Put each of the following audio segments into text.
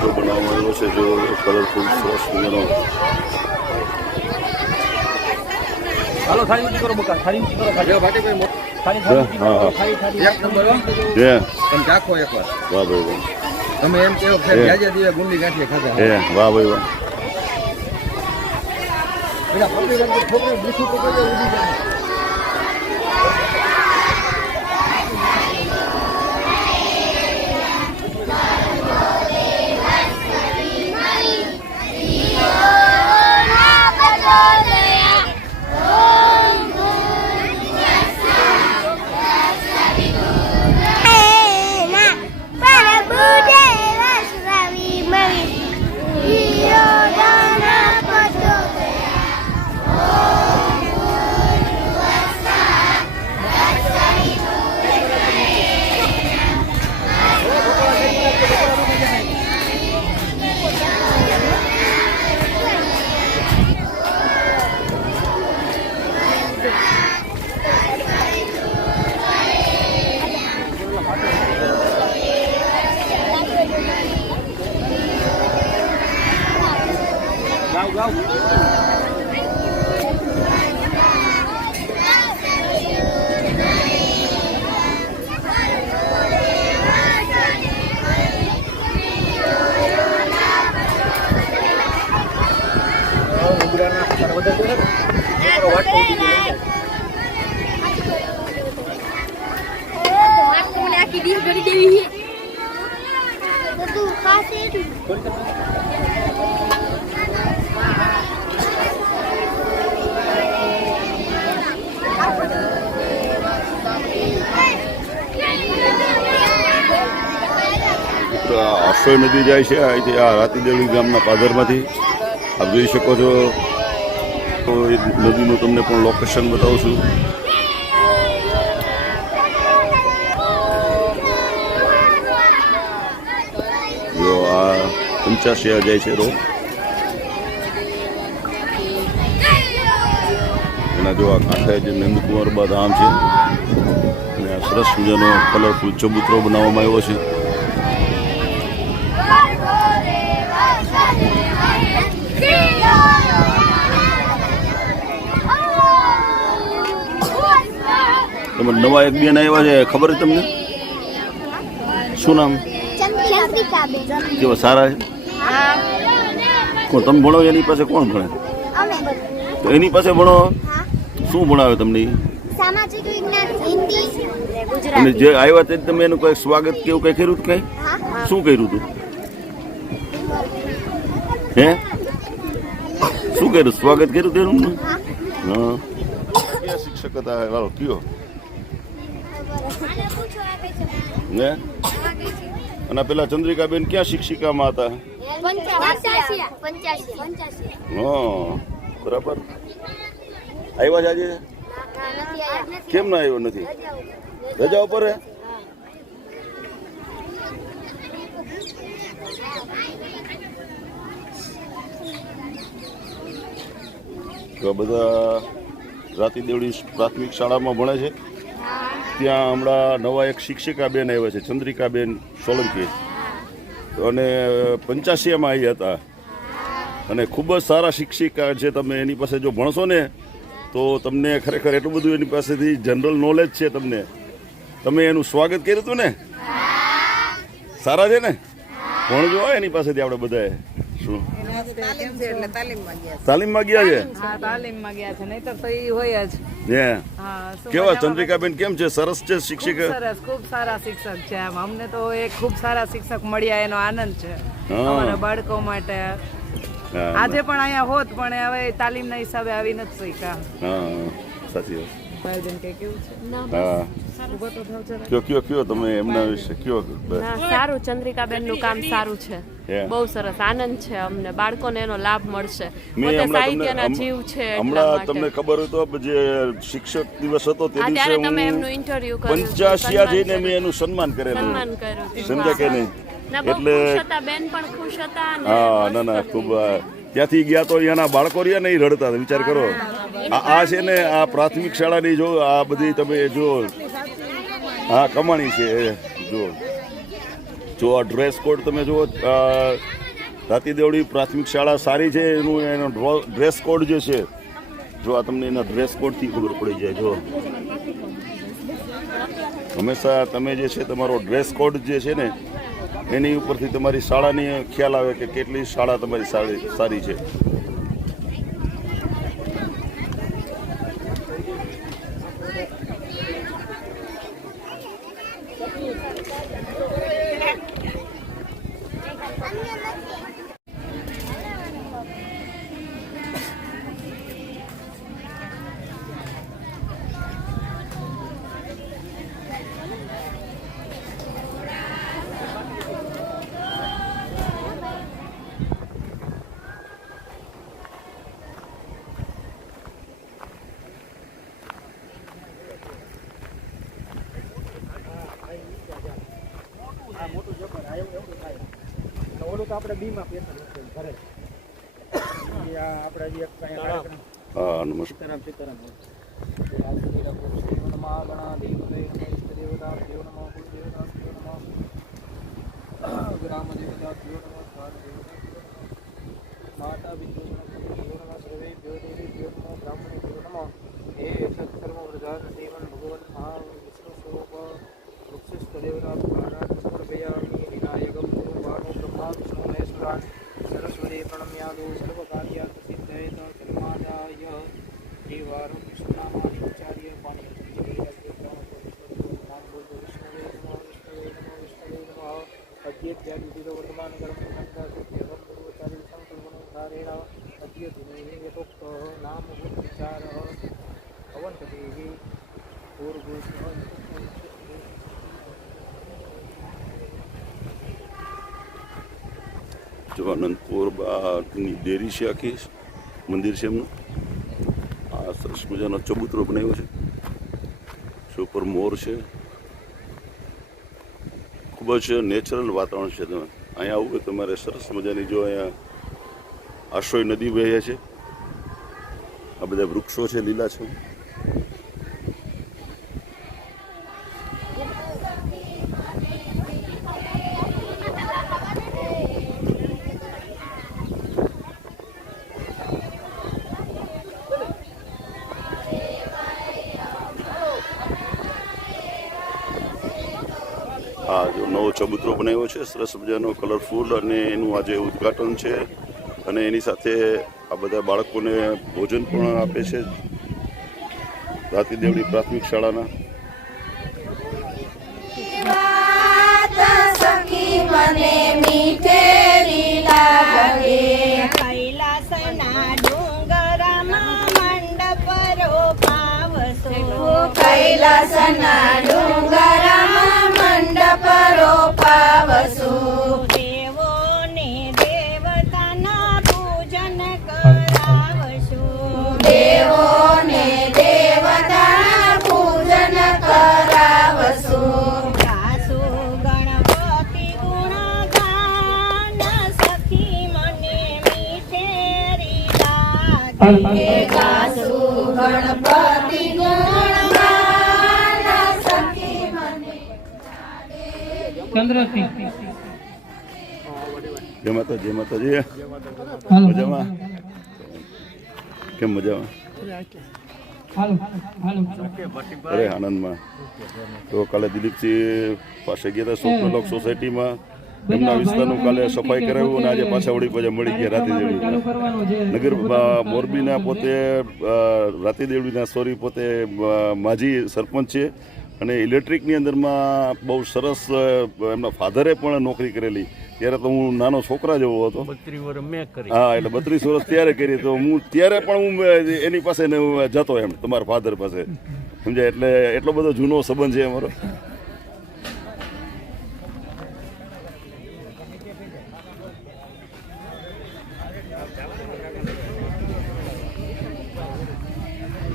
ચબૂતરો બનાવવામાં આવ્યો છે જો કલરફુલ સરસ મજાનો હાલો થાળી ઊંચી કરો બકા થાળી ઊંચી કરો થાળી. થાળી થાળી એક નંબર હો. હે તમે ચાખો એકવાર. વાહ ભાઈ વાહ. તમે એમ કહો કે. દીવે ગુંડી ગાંઠીએ ખાધા. હે વાહ ભાઈ વાહ. છોકરી બીસું જાય. ગાવ ગાવ ઉઘરાના તારા વધારે જોડે ને? છોકરો વાટકો ઊભી ગયો. આખી ડીશ ભરી દેવી છે તું ખાશે થોડી તકલીફ. તો આ આશ્રય નદી જાય છે અહીંથી આ રાતીદેવડી ગામના પાદરમાંથી. આપ જોઈ શકો છો. તો એ નદીનું તમને પણ લોકેશન બતાવું છું. જો આ પંચ્યાસી જાય છે રોડ. એના જો આ કાંઠે જે નંદકુમાર બા ધામ છે, અને આ સરસ મજાનો કલરફુલ ચબૂતરો બનાવવામાં આવ્યો છે. તમે નવા એક બેન આવ્યા છે ખબર છે તમને? શું નામ? કેવા સારા છે? કોણ તમે ભણો એની પાસે કોણ ભણે? તો એની પાસે ભણો. શું ભણાવે તમને? અને જે આવ્યા તે તમે એનું કઈ સ્વાગત કેવું કઈ કર્યું કઈ? શું કર્યું હતું? હે? શું કર્યું? સ્વાગત કર્યું તેનું? હા. હા. શિક્ષક હતા વાળો કયો? ને? અને પેલા ચંદ્રિકાબેન ક્યાં શિક્ષિકામાં હતા? બરાબર. આવ્યા છે આજે? કેમ ના આવ્યો નથી? રજા ઉપર હે? તો બધા રાતી દેવડી પ્રાથમિક શાળામાં ભણે છે? ત્યાં હમણાં નવા એક શિક્ષિકા બેન આવ્યા છે, ચંદ્રિકાબેન સોલંકી. અને પંચ્યાસીમાં આવી હતા. અને ખૂબ જ સારા શિક્ષિકા છે, તમે એની પાસે જો ભણશો ને, તો તમને ખરેખર એટલું બધું એની પાસેથી જનરલ નોલેજ છે તમને. તમે એનું સ્વાગત કર્યું હતું ને? સારા છે ને? ભણજો એની પાસેથી આપણે બધાએ. શું? તાલીમમાં ગયા છે. છે? તાલીમમાં ગયા છે. નહીતર તો એ હોય જ. હે હા શું કેવા ચંદ્રિકાબેન કેમ છે? સરસ છે ખૂબ સરસ ખૂબ સારા શિક્ષક છે અમને તો એક ખૂબ સારા શિક્ષક મળ્યા એનો આનંદ છે. અમારા બાળકો માટે. આજે પણ અહીંયા હોત પણ હવે તાલીમના હિસાબે આવી નથી શીખ્યા સાચી વાત. હા. ઊભો તો થાવ જરા. કયો કયો કયો તમે એમના વિશે કયો સારું ચંદ્રિકાબેનનું કામ સારું છે. બહુ સરસ. આનંદ છે અમને. બાળકોને એનો લાભ મળશે. સાહિત્યના જીવ છે હમણાં તમને ખબર હોય તો જે શિક્ષક દિવસ હતો તે દિવસે તમે એમનું ઇન્ટરવ્યુ કર્યું જઈને મેં એનું સન્માન કરેલું. સન્માન કર્યું સમજ્યા કે નહીં? એટલે બેન પણ ખુશ હતા હા ના ના ખૂબ આ, ત્યાંથી ગયા તો અહીંયાના બાળકો રહ્યા નહીં રડતા, વિચાર કરો. આ છે ને આ પ્રાથમિક શાળાની જો આ બધી તમે જો, હા, કમાણી છે જો. જો આ ડ્રેસ કોડ તમે જુઓ રાતી દેવડી પ્રાથમિક શાળા સારી છે, એનું એનો ડ્રેસ કોડ જે છે, જો આ તમને એના ડ્રેસ કોડથી ખબર પડી જાય, જો. હંમેશા તમે જે છે તમારો ડ્રેસ કોડ જે છે ને એની ઉપરથી તમારી શાળાની ખ્યાલ આવે કે કેટલી શાળા તમારી સારી છે. તો આપણે બીમા પેશન ભરે આપણે જે કાર્યક્રમ હા નમસ્કાર. સીતારામ માતા બિંદુ સર્વે બ્રાહ્મણે નમો હે સત્કર્મ પ્રધાન દેવન ભગવાન મહા વિષ્ણુ સ્વરૂપ વૃક્ષિષ્ઠ દેવરાજ મહારાજ. परिवारम विष्णामाचार्य पाणी अद्यद्यादिदितो वर्तमान कर्म नंदा एवं મજાનો ચબૂતરો બનાવ્યો છે. સુપર મોર છે. ખૂબ જ નેચરલ વાતાવરણ છે તમે. અહીંયા આવું તમારે સરસ મજાની જો અહીંયા આશ્રય નદી વહે છે. આ બધા વૃક્ષો છે, લીલા છે આ જો નવો ચબૂતરો બનાવ્યો છે સરસ મજાનો કલરફુલ અને એનું આજે ઉદ્ઘાટન છે. અને એની સાથે આ બધા બાળકોને ભોજન પણ આપે છે. રાતી પ્રાથમિક શાળાના. સખી મને મીઠેરી કૈલાસના ગુણગાન જય માતા માતાજી મજામાં? કેમ મજામાં? અરે આનંદમાં. તો કાલે દિલીપસિંહ પાસે ગયા હતા સોસાયટીમાં. એમના વિસ્તારનું કાલે સફાઈ કરાવ્યું અને આજે પાછા વળી પાછા મળી ગયા રાતે દેવડી નગર મોરબીના પોતે રાતે દેવડીના સોરી પોતે માજી સરપંચ છે. અને ઇલેક્ટ્રિકની અંદરમાં બહુ સરસ એમના ફાધરે પણ નોકરી કરેલી. ત્યારે તો હું નાનો છોકરા જેવો હતો. હા એટલે બત્રીસ વર્ષ ત્યારે કરી. તો હું ત્યારે પણ હું એની પાસે જતો એમ તમારા ફાધર પાસે. સમજાય? એટલે એટલો બધો જૂનો સંબંધ છે અમારો.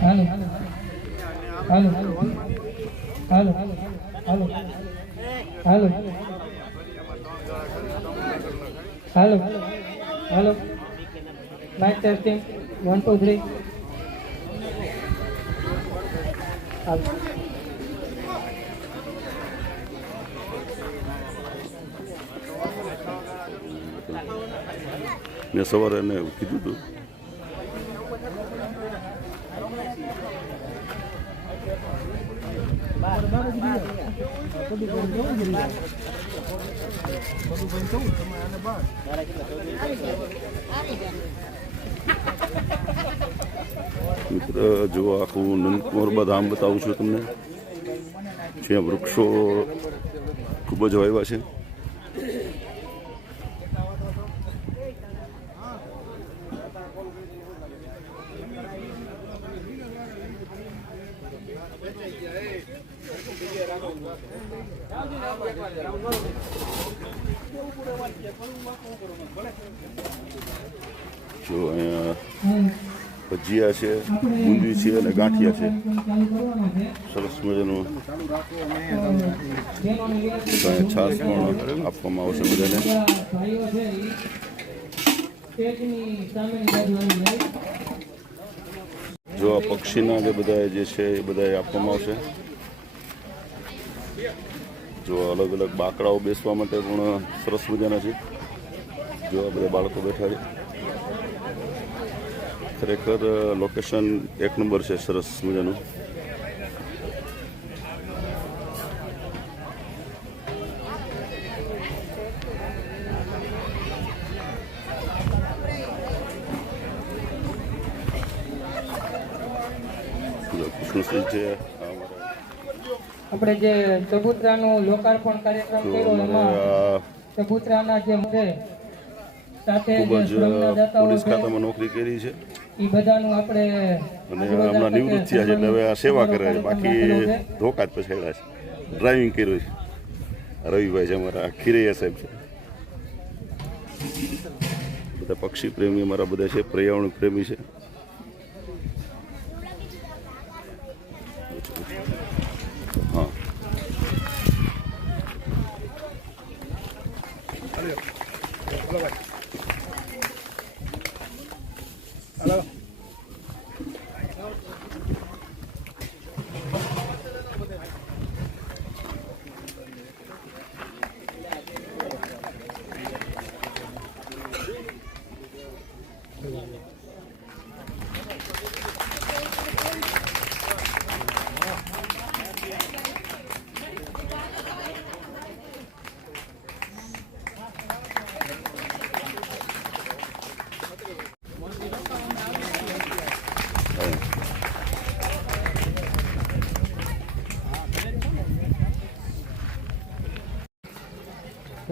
Hello hello hello hello hello hello hello mic testing one two three મેં સવારે એને કીધું હતું મિત્ર, જો આખું નંદકુંવરબા ધામ બતાવું છું તમને, જ્યાં વૃક્ષો ખૂબ જ વાવ્યા છે. જો અહીંયા ભજીયા છે બુંદી છે અને ગાંઠિયા છે. સરસ મજાનું છાશ પણ આપવામાં આવશે બધાને. જો આ પક્ષીના જે બધા જે છે એ બધા આપવામાં આવશે. જો અલગ અલગ બાકડાઓ બેસવા માટે પણ સરસ મજાના છે. જો આ બધા બાળકો બેઠા છે. ખરેખર લોકેશન એક નંબર છે સરસ મજાનું. આપણે જે ચબુતરાનું લોકાર્પણ કાર્યક્રમ કર્યો એમાં ચબુતરાના જે ખૂબ જ પોલીસ ખાતામાં નોકરી કરી છે. આપણે અને હમણાં નિવૃત્ત થયા છે એટલે હવે આ સેવા કરે છે. બાકી ધોકા જ પછાડ્યા છે. ડ્રાઇવિંગ કર્યું છે. રવિભાઈ છે અમારા ખીરૈયા સાહેબ છે. બધા પક્ષી પ્રેમી અમારા બધા છે પર્યાવરણ પ્રેમી છે.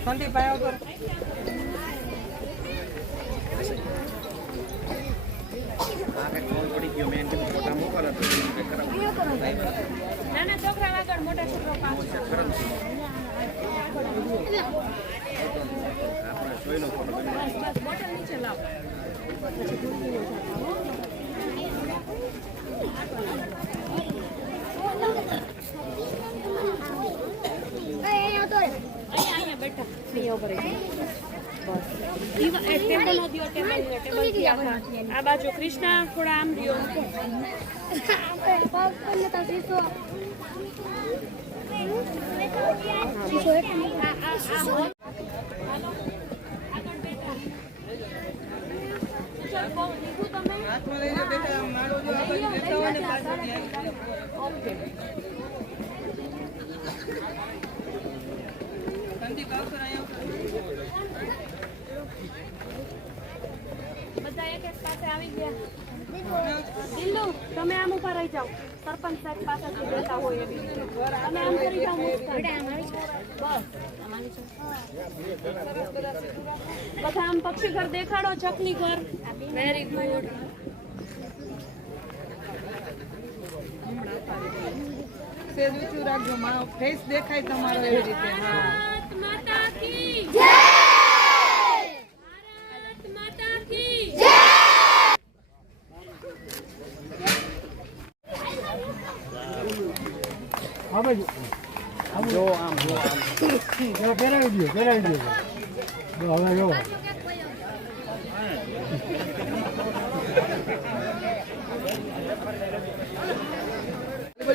સંદીપ આવ્યો તો નાના છોકરા આગળ મોટા છોકરા પાછળ બોટલ નીચે લાવો અહીંયા અહીંયા બેઠા અહીંયા ઉપર ટેબલ નો દિયો ટેબલ નો ટેબલથી આખા. આ બાજુ કૃષ્ણા થોડા આમ દિયો હાથમાં લઈને બેઠા મારો જો આ બાજુ બેઠા હોય ને પાછળથી આવી જાય. સંદીપ આવશો ને અહીંયા બધા એક એક પાસે દિલ્લુ તમે આમ ઉપર રહી જાઓ. સરપંચ સાહેબ પાસેથી બેઠા હોય એવી તમે આમ કરી જાઓ મોસ્ટ. બધા આમ પક્ષી ઘર દેખાડો ચકલી ઘર. વેરી ગુડ સેજ ઊંચું રાખજો મારો ફેસ દેખાય તમારો એવી રીતે હા. માતા કી જય Apa itu? Ambo, ambo, ambo. Ya, kena dia, kena dia. Dah lah, yo.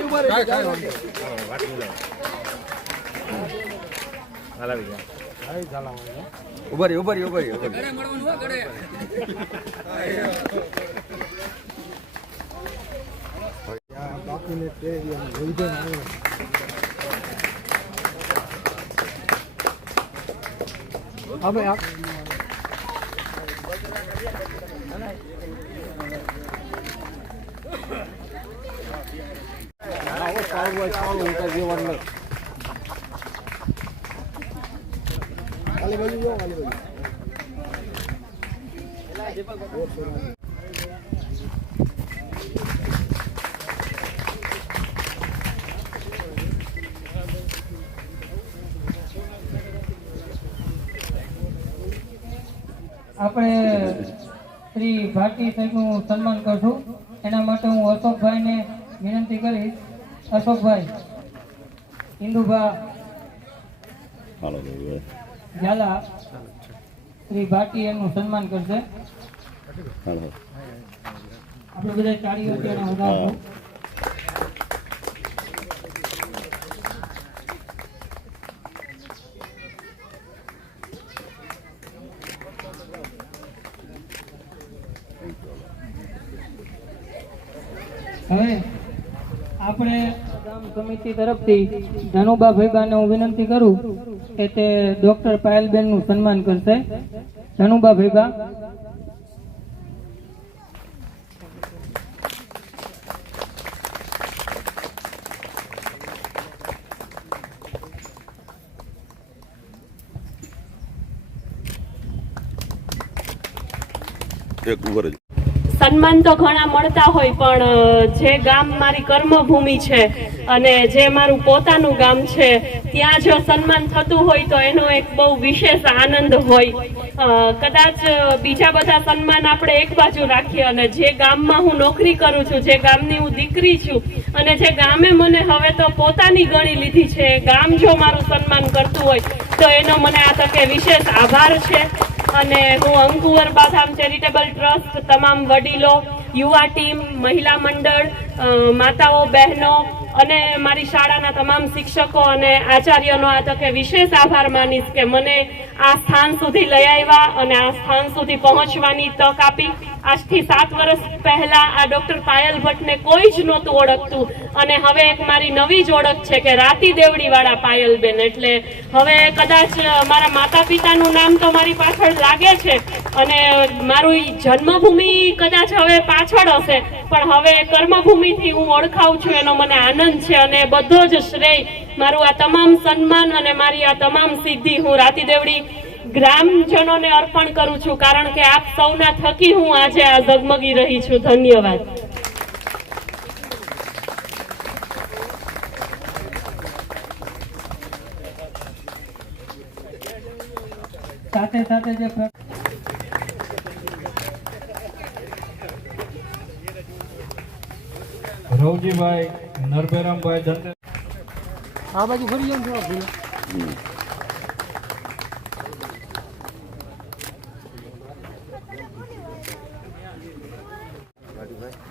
Kayak kayak. Oh, wat mula. Salah dia. Hai, salah dia. ઉભરી ઉભરી ઉભરી ઉભરી ઘરે મળવાનું હોય ઘરે બાપુને પ્રેરિયા વૈદન આવ્યો રહી ઊભા રહી ઊભા રહી ઊભા રહી આપણે શ્રી ભાટી સાહેબનું સન્માન કરશું. એના માટે હું અશોકભાઈને વિનંતી કરીશ. અશોકભાઈ ઇન્દુભા ઝાલા શ્રી ભાટી એમનું સન્માન કરશે. આપણે બધા તાળીઓથી એને હવે આપણે સમિતિ તરફથી ધનુભા ભાઈબાને હું વિનંતી કરું કે તે ડોક્ટર પાયલબેનનું સન્માન કરશે. ધનુભા ભાઈબા એક ઉભર જ. સન્માન તો ઘણા મળતા હોય, પણ જે ગામ મારી કર્મભૂમિ છે અને જે મારું પોતાનું ગામ છે, ત્યાં જો સન્માન થતું હોય તો એનો એક બહુ વિશેષ આનંદ હોય. કદાચ બીજા બધા સન્માન આપણે એક બાજુ રાખીએ અને જે ગામમાં હું નોકરી કરું છું, જે ગામની હું દીકરી છું અને જે ગામે મને હવે તો પોતાની ગણી લીધી છે ગામ જો મારું સન્માન કરતું હોય તો એનો મને આ તકે વિશેષ આભાર છે. અને હું અંકુવર બાધામ ચેરિટેબલ ટ્રસ્ટ, તમામ વડીલો, યુવા ટીમ, મહિલા મંડળ માતાઓ, બહેનો અને મારી શાળાના તમામ શિક્ષકો અને આચાર્યનો આ તકે વિશેષ આભાર માનીશ કે મને આ સ્થાન સુધી લઈ આવ્યા અને આ સ્થાન સુધી પહોંચવાની તક આપી. આજથી સાત વર્ષ પહેલા આ ડોક્ટર પાયલ ભટ્ટને કોઈ જ નહોતું ઓળખતું. અને હવે એક મારી નવી જ ઓળખ છે કે રાતી દેવડી વાળા પાયલબેન. એટલે હવે કદાચ મારા માતા પિતાનું નામ તો મારી પાછળ લાગે છે. અને મારું જન્મભૂમિ કદાચ હવે પાછળ હશે. પણ હવે કર્મભૂમિથી હું ઓળખાઉં છું એનો મને આનંદ છે અને બધો જ શ્રેય. મારું આ તમામ સન્માન અને મારી આ તમામ સિદ્ધિ હું રાતી દેવડી ગ્રામજનોને અર્પણ કરું છું કારણ કે આપ સૌના થકી હું આજે આ ઝગમગી રહી છું. ધન્યવાદ. સાથે સાથે જે રવજીભાઈ નરભેરામભાઈ દંતે આ બાજુ ફરી જાઓ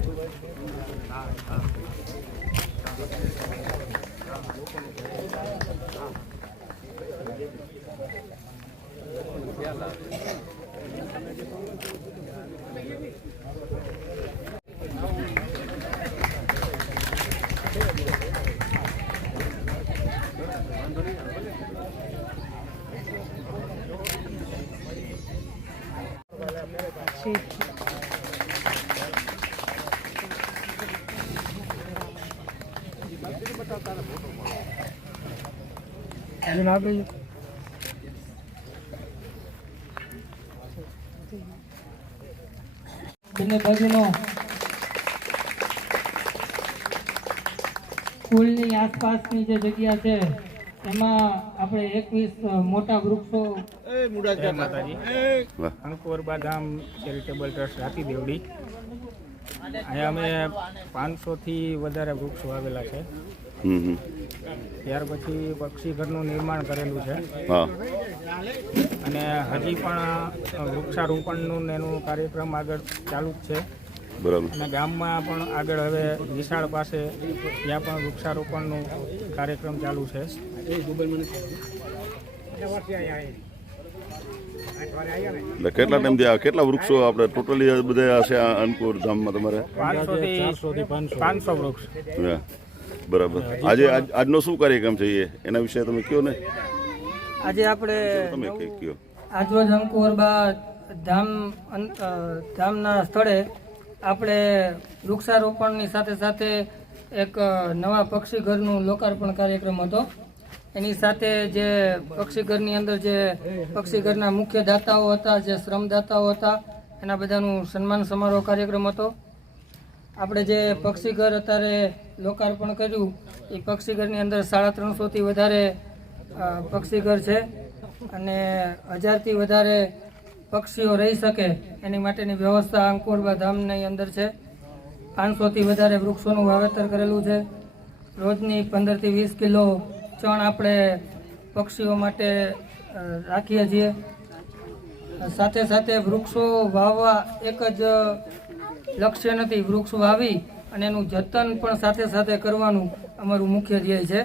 Gracias. બંને બાજુનો સ્કૂલની આસપાસની જે જગ્યા છે એમાં આપણે એકવીસ મોટા વૃક્ષો જય માતાજી. અંકુર બાદામ ચેરિટેબલ ટ્રસ્ટ રાતી દેવડી અહીંયા અમે પાંચસોથી વધારે વૃક્ષો આવેલા છે. ત્યાર પછી પક્ષી ઘરનું નિર્માણ કરેલું છે. અને હજી પણ વૃક્ષારોપણનું ને એનું કાર્યક્રમ આગળ ચાલુ જ છે. બરાબર. અને ગામમાં પણ આગળ હવે વિશાળ પાસે ત્યાં પણ વૃક્ષારોપણનું કાર્યક્રમ ચાલુ છે. એટલે કેટલા ટાઈમથી આ કેટલા વૃક્ષો આપણે ટોટલી બધા હશે આ અનકોર ધામમાં તમારે? પાંચસો વૃક્ષ. બરાબર. આજે આજ- આજનો શું કાર્યક્રમ છે એ? એના વિશે તમે કયો ને? આજે આપણે તમે કયો? આજરોજ અંકુરબા ધામ ધામના સ્થળે આપણે વૃક્ષારોપણની સાથે સાથે એક નવા પક્ષી ઘરનું લોકાર્પણ કાર્યક્રમ હતો. એની સાથે જે પક્ષી ઘરની અંદર જે પક્ષી ઘરના મુખ્ય દાતાઓ હતા, જે શ્રમદાતાઓ હતા, એના બધાનું સન્માન સમારોહ કાર્યક્રમ હતો. આપણે જે પક્ષીઘર અત્યારે લોકાર્પણ કર્યું, એ પક્ષી ઘરની અંદર સાડા ત્રણસોથી વધારે પક્ષીઘર છે અને હજારથી વધારે પક્ષીઓ રહી શકે એની માટેની વ્યવસ્થા અંકુરબા ધામની અંદર છે. પાંચસોથી વધારે વૃક્ષોનું વાવેતર કરેલું છે. રોજની પંદરથી વીસ કિલો ચણ આપણે પક્ષીઓ માટે રાખીએ છીએ. સાથે સાથે વૃક્ષો વાવવા એક જ લક્ષ્ય નથી, વૃક્ષ વાવી અને એનું જતન પણ સાથે સાથે કરવાનું અમારું મુખ્ય ધ્યેય છે.